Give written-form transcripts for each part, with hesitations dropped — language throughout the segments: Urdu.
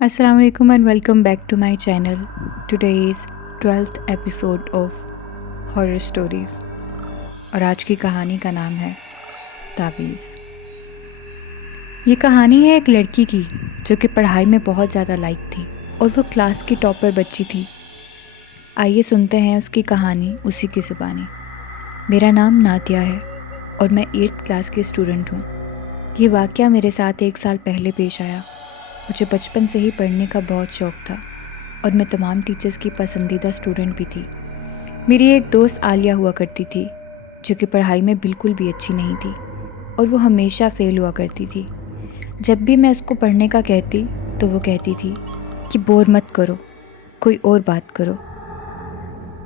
Assalamu alaikum and welcome back to my channel. Today is 12th episode of Horror Stories اور آج کی کہانی کا نام ہے تعویذ۔ یہ کہانی ہے ایک لڑکی کی جو کہ پڑھائی میں بہت زیادہ لائق تھی اور وہ کلاس کی ٹاپر بچی تھی۔ آئیے سنتے ہیں اس کی کہانی اسی کی زبانی۔ میرا نام نادیہ ہے اور میں 8th کلاس کی اسٹوڈنٹ ہوں۔ یہ واقعہ میرے ساتھ 1 سال پہلے پیش آیا۔ مجھے بچپن سے ہی پڑھنے کا بہت شوق تھا اور میں تمام ٹیچرز کی پسندیدہ اسٹوڈنٹ بھی تھی۔ میری ایک دوست عالیہ ہوا کرتی تھی جو کہ پڑھائی میں بالکل بھی اچھی نہیں تھی اور وہ ہمیشہ فیل ہوا کرتی تھی۔ جب بھی میں اس کو پڑھنے کا کہتی تو وہ کہتی تھی کہ بور مت کرو، کوئی اور بات کرو،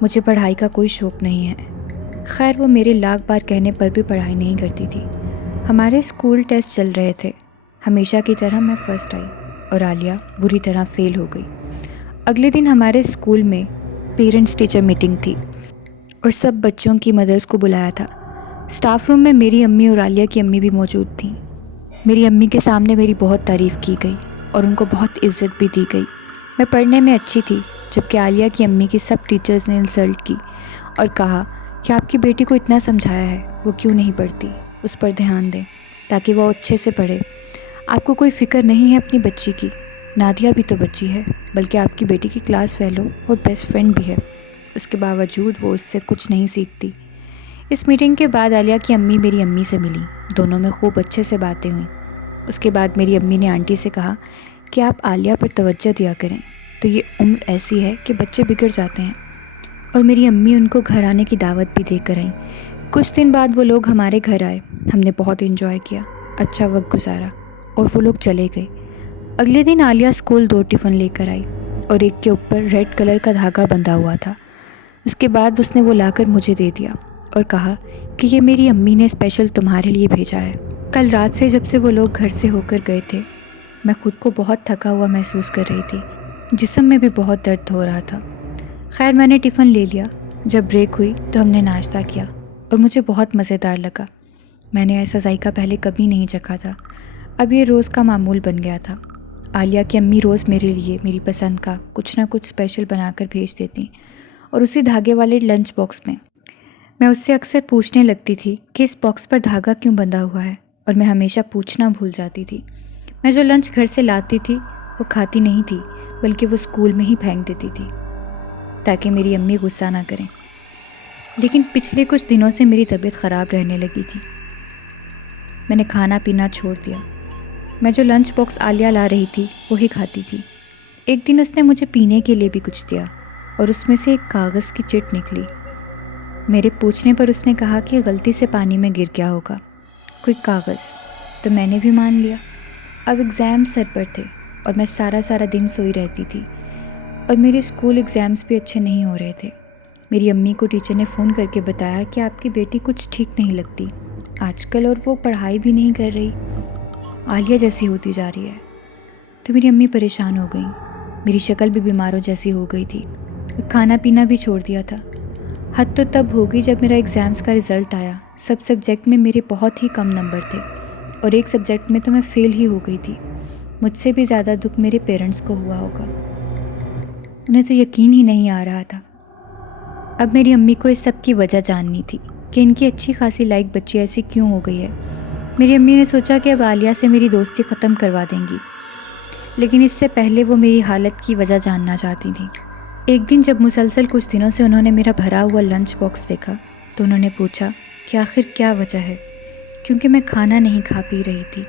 مجھے پڑھائی کا کوئی شوق نہیں ہے۔ خیر وہ میرے لاکھ بار کہنے پر بھی پڑھائی نہیں کرتی تھی۔ ہمارے اسکول ٹیسٹ چل رہے تھے، ہمیشہ کی طرح میں فرسٹ آئی اور عالیہ بری طرح فیل ہو گئی۔ اگلے دن ہمارے اسکول میں پیرنٹس ٹیچر میٹنگ تھی اور سب بچوں کی مدرس کو بلایا تھا۔ اسٹاف روم میں میری امی اور عالیہ کی امی بھی موجود تھیں۔ میری امی کے سامنے میری بہت تعریف کی گئی اور ان کو بہت عزت بھی دی گئی۔ میں پڑھنے میں اچھی تھی، جبکہ عالیہ کی امی کی سب ٹیچرز نے انسلٹ کی اور کہا کہ آپ کی بیٹی کو اتنا سمجھایا ہے، وہ کیوں نہیں پڑھتی، اس پر دھیان دیں تاکہ وہ اچھے سے پڑھے۔ آپ کو کوئی فکر نہیں ہے اپنی بچی کی، نادیہ بھی تو بچی ہے، بلکہ آپ کی بیٹی کی کلاس فیلو اور بیسٹ فرینڈ بھی ہے، اس کے باوجود وہ اس سے کچھ نہیں سیکھتی۔ اس میٹنگ کے بعد عالیہ کی امی میری امی سے ملی، دونوں میں خوب اچھے سے باتیں ہوئیں۔ اس کے بعد میری امی نے آنٹی سے کہا کہ آپ عالیہ پر توجہ دیا کریں، تو یہ عمر ایسی ہے کہ بچے بگڑ جاتے ہیں، اور میری امی ان کو گھر آنے کی دعوت بھی دے کر آئیں۔ کچھ دن بعد وہ لوگ ہمارے گھر آئے، ہم نے بہت انجوائے کیا، اچھا وقت گزارا اور وہ لوگ چلے گئے۔ اگلے دن عالیہ اسکول 2 ٹفن لے کر آئی اور ایک کے اوپر ریڈ کلر کا دھاگا بندھا ہوا تھا۔ اس کے بعد اس نے وہ لا کر مجھے دے دیا اور کہا کہ یہ میری امی نے اسپیشل تمہارے لیے بھیجا ہے۔ کل رات سے جب سے وہ لوگ گھر سے ہو کر گئے تھے، میں خود کو بہت تھکا ہوا محسوس کر رہی تھی، جسم میں بھی بہت درد ہو رہا تھا۔ خیر میں نے ٹفن لے لیا۔ جب بریک ہوئی تو ہم نے ناشتہ کیا اور مجھے بہت مزیدار لگا۔ میں نے ایسا ذائقہ پہلے کبھی نہیں چکھا تھا۔ اب یہ روز کا معمول بن گیا تھا۔ عالیہ کی امی روز میرے لیے میری پسند کا کچھ نہ کچھ اسپیشل بنا کر بھیج دیتی اور اسی دھاگے والے لنچ باکس میں اس سے اکثر پوچھنے لگتی تھی کہ اس باکس پر دھاگا کیوں بندھا ہوا ہے، اور میں ہمیشہ پوچھنا بھول جاتی تھی۔ میں جو لنچ گھر سے لاتی تھی وہ کھاتی نہیں تھی، بلکہ وہ اسکول میں ہی پھینک دیتی تھی تاکہ میری امی غصہ نہ کریں۔ لیکن پچھلے کچھ دنوں سے میری طبیعت خراب رہنے لگی تھی۔ میں نے کھانا پینا چھوڑ دیا۔ میں جو لنچ باکس عالیہ لا رہی تھی وہی کھاتی تھی۔ ایک دن اس نے مجھے پینے کے لیے بھی کچھ دیا اور اس میں سے ایک کاغذ کی چٹ نکلی۔ میرے پوچھنے پر اس نے کہا کہ غلطی سے پانی میں گر گیا ہوگا، کوئی کاغذ، تو میں نے بھی مان لیا۔ اب ایگزام سر پر تھے اور میں سارا دن سوئی رہتی تھی، اور میرے اسکول ایگزامز بھی اچھے نہیں ہو رہے تھے۔ میری امی کو ٹیچر نے فون کر کے بتایا کہ آپ کی بیٹی کچھ ٹھیک نہیں لگتی آج کل، اور وہ پڑھائی بھی نہیں کر رہی، عالیہ جیسی ہوتی جا رہی ہے۔ تو میری امی پریشان ہو گئیں، میری شکل بھی بیماروں جیسی ہو گئی تھی اور کھانا پینا بھی چھوڑ دیا تھا۔ حد تو تب ہو گئی جب میرا ایگزامز کا رزلٹ آیا۔ سب سبجیکٹ میں میرے بہت ہی کم نمبر تھے اور ایک سبجیکٹ میں تو میں فیل ہی ہو گئی تھی۔ مجھ سے بھی زیادہ دکھ میرے پیرنٹس کو ہوا ہوگا، انہیں تو یقین ہی نہیں آ رہا تھا۔ اب میری امی کو اس سب کی وجہ جاننی تھی کہ ان کی اچھی خاصی لائق بچی ایسی کیوں ہو گئی ہے۔ میری امی نے سوچا کہ اب عالیہ سے میری دوستی ختم کروا دیں گی، لیکن اس سے پہلے وہ میری حالت کی وجہ جاننا چاہتی تھیں۔ ایک دن جب مسلسل کچھ دنوں سے انہوں نے میرا بھرا ہوا لنچ باکس دیکھا تو انہوں نے پوچھا کہ آخر کیا وجہ ہے، کیونکہ میں کھانا نہیں کھا پی رہی تھی۔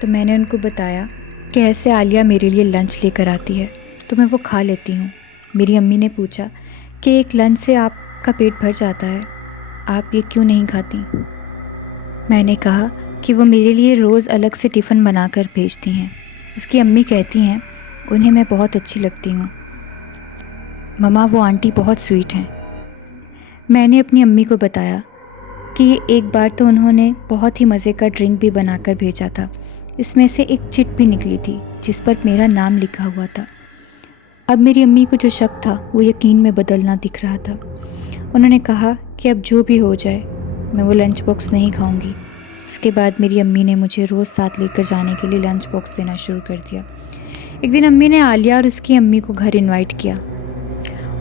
تو میں نے ان کو بتایا کہ ایسے عالیہ میرے لیے لنچ لے کر آتی ہے تو میں وہ کھا لیتی ہوں۔ میری امی نے پوچھا کہ ایک لنچ سے آپ کا پیٹ بھر جاتا ہے، آپ یہ کیوں نہیں کھاتی؟ میں نے کہا کہ وہ میرے لیے روز الگ سے ٹفن بنا کر بھیجتی ہیں۔ اس کی امی کہتی ہیں انہیں میں بہت اچھی لگتی ہوں، مما وہ آنٹی بہت سویٹ ہیں۔ میں نے اپنی امی کو بتایا کہ یہ ایک بار تو انہوں نے بہت ہی مزے کا ڈرنک بھی بنا کر بھیجا تھا، اس میں سے ایک چٹ بھی نکلی تھی جس پر میرا نام لکھا ہوا تھا۔ اب میری امی کو جو شک تھا وہ یقین میں بدلنا دکھ رہا تھا۔ انہوں نے کہا کہ اب جو بھی ہو جائے میں وہ لنچ باکس نہیں کھاؤں گی۔ اس کے بعد میری امی نے مجھے روز ساتھ لے کر جانے کے لیے لنچ باکس دینا شروع کر دیا۔ ایک دن امی نے عالیہ اور اس کی امی کو گھر انوائٹ کیا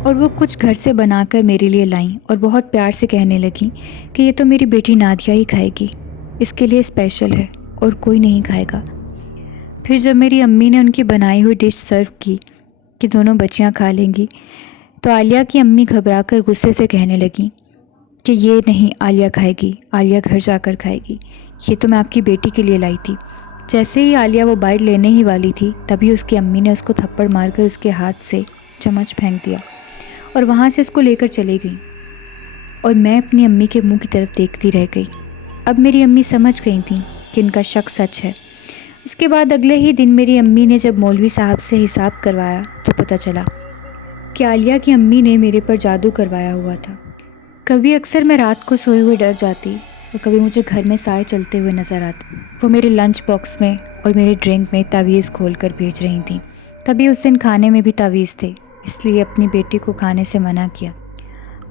اور وہ کچھ گھر سے بنا کر میرے لیے لائیں اور بہت پیار سے کہنے لگیں کہ یہ تو میری بیٹی نادیہ ہی کھائے گی، اس کے لیے اسپیشل ہے اور کوئی نہیں کھائے گا۔ پھر جب میری امی نے ان کی بنائی ہوئی ڈش سرو کی کہ دونوں بچیاں کھا لیں گی، تو عالیہ کی امی گھبرا کر غصے سے کہنے لگیں کہ یہ نہیں عالیہ کھائے گی، عالیہ گھر جا کر کھائے گی، یہ تو میں آپ کی بیٹی کے لیے لائی تھی۔ جیسے ہی عالیہ وہ بائٹ لینے ہی والی تھی، تبھی اس کی امی نے اس کو تھپڑ مار کر اس کے ہاتھ سے چمچ پھینک دیا اور وہاں سے اس کو لے کر چلی گئی، اور میں اپنی امی کے منہ کی طرف دیکھتی رہ گئی۔ اب میری امی سمجھ گئی تھیں کہ ان کا شک سچ ہے۔ اس کے بعد اگلے ہی دن میری امی نے جب مولوی صاحب سے حساب کروایا تو پتہ چلا کہ عالیہ کی امی نے میرے پر جادو کروایا ہوا تھا۔ کبھی اکثر میں رات کو سوئے ہوئے ڈر جاتی اور کبھی مجھے گھر میں سائے چلتے ہوئے نظر آتے۔ وہ میرے لنچ باکس میں اور میرے ڈرنک میں تعویذ کھول کر بھیج رہی تھیں۔ کبھی اس دن کھانے میں بھی تعویذ تھے، اس لیے اپنی بیٹی کو کھانے سے منع کیا۔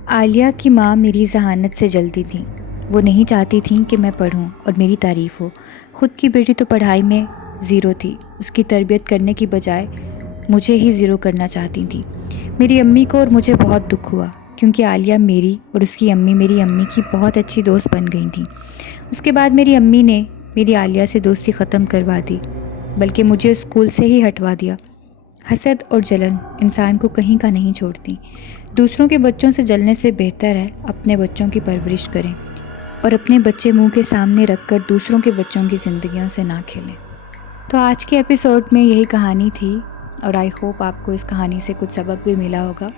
عالیہ کی ماں میری ذہانت سے جلتی تھیں، وہ نہیں چاہتی تھیں کہ میں پڑھوں اور میری تعریف ہو۔ خود کی بیٹی تو پڑھائی میں زیرو تھی، اس کی تربیت کرنے کی بجائے مجھے ہی زیرو کرنا چاہتی تھیں۔ میری امی کو اور مجھے بہت دکھ ہوا، کیونکہ عالیہ میری اور اس کی امی میری امی کی بہت اچھی دوست بن گئی تھیں۔ اس کے بعد میری امی نے میری عالیہ سے دوستی ختم کروا دی، بلکہ مجھے اسکول سے ہی ہٹوا دیا۔ حسد اور جلن انسان کو کہیں کا نہیں چھوڑتی۔ دوسروں کے بچوں سے جلنے سے بہتر ہے اپنے بچوں کی پرورش کریں اور اپنے بچے منہ کے سامنے رکھ کر دوسروں کے بچوں کی زندگیوں سے نہ کھیلیں۔ تو آج کے ایپیسوڈ میں یہی کہانی تھی، اور آئی ہوپ آپ کو اس کہانی سے کچھ سبق بھی ملا ہوگا۔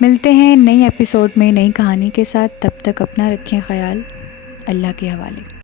ملتے ہیں نئی ایپیسوڈ میں نئی کہانی کے ساتھ، تب تک اپنا رکھیں خیال۔ اللہ کے حوالے۔